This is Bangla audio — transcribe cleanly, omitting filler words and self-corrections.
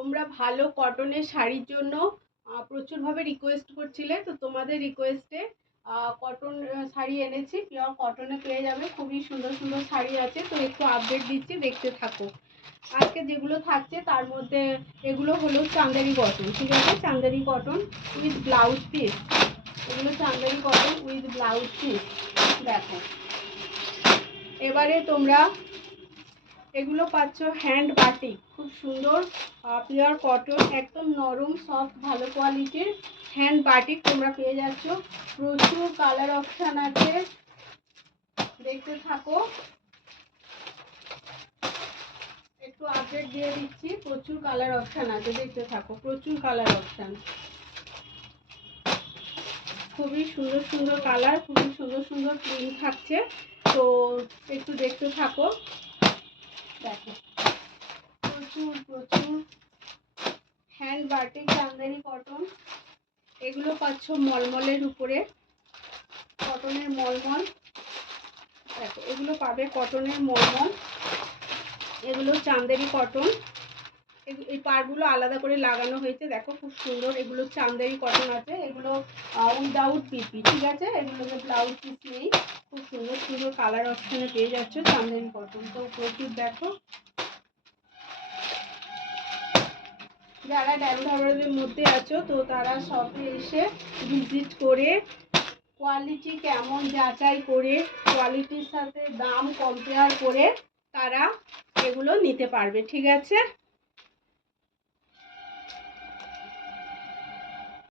তোমরা ভালো কটনের শাড়ির জন্য প্রচুরভাবে রিকোয়েস্ট করছিলে, তো তোমাদের রিকোয়েস্টে কটন শাড়ি এনেছি। পিওর কটনে পেয়ে যাবে, খুবই সুন্দর সুন্দর শাড়ি আছে। তো একটু আপডেট দিচ্ছি, দেখতে থাকো। আজকে যেগুলো থাকছে তার মধ্যে এগুলো হলো চান্দেরি কটন, ঠিক আছে? Chanderi cotton with blouse piece. এগুলো Chanderi cotton with blouse piece. দেখো, এবারে তোমরা এগুলো পাচ্ছ হ্যান্ড বাটিক, খুব সুন্দর পিওর কটন, একদম নরম সফট ভালো কোয়ালিটির হ্যান্ড বাটিক তোমরা পেয়ে যাচ্ছ। প্রচুর কালার অপশান আছে, দেখতে থাকো। একটু আপডেট দিয়ে দিচ্ছি, প্রচুর কালার অপশান আছে, দেখতে থাকো। প্রচুর কালার অপশান, খুবই সুন্দর সুন্দর কালার, খুবই সুন্দর সুন্দর প্রিন্ট থাকছে। তো একটু দেখতে থাকো। দেখো, প্রচুর প্রচুর হ্যান্ড বাটিক চান্দেরি কটন। এগুলো পাচ্ছ মলমলের উপরে, কটনের মলমল। দেখো, এগুলো পাবে কটনের মলমল। এগুলো চান্দেরি কটন, এই পাড়গুলো আলাদা করে লাগানো হয়েছে। দেখো, খুব সুন্দর। এগুলো চান্দেরি কটন আছে, এগুলো উইদাউট পিপি, ঠিক আছে? এগুলোকে ব্লাউজ পিস নেই। খুব সুন্দর সুন্দর কালার অপশানে পেয়ে যাচ্ছ চান্দেরি কটন। তো প্রচুর দেখো, যারা ড্যামধাবাড়ের মধ্যে আছো তো তারা শপে এসে ভিজিট করে কোয়ালিটি কেমন যাচাই করে, কোয়ালিটির সাথে দাম কম্পেয়ার করে তারা এগুলো নিতে পারবে, ঠিক আছে?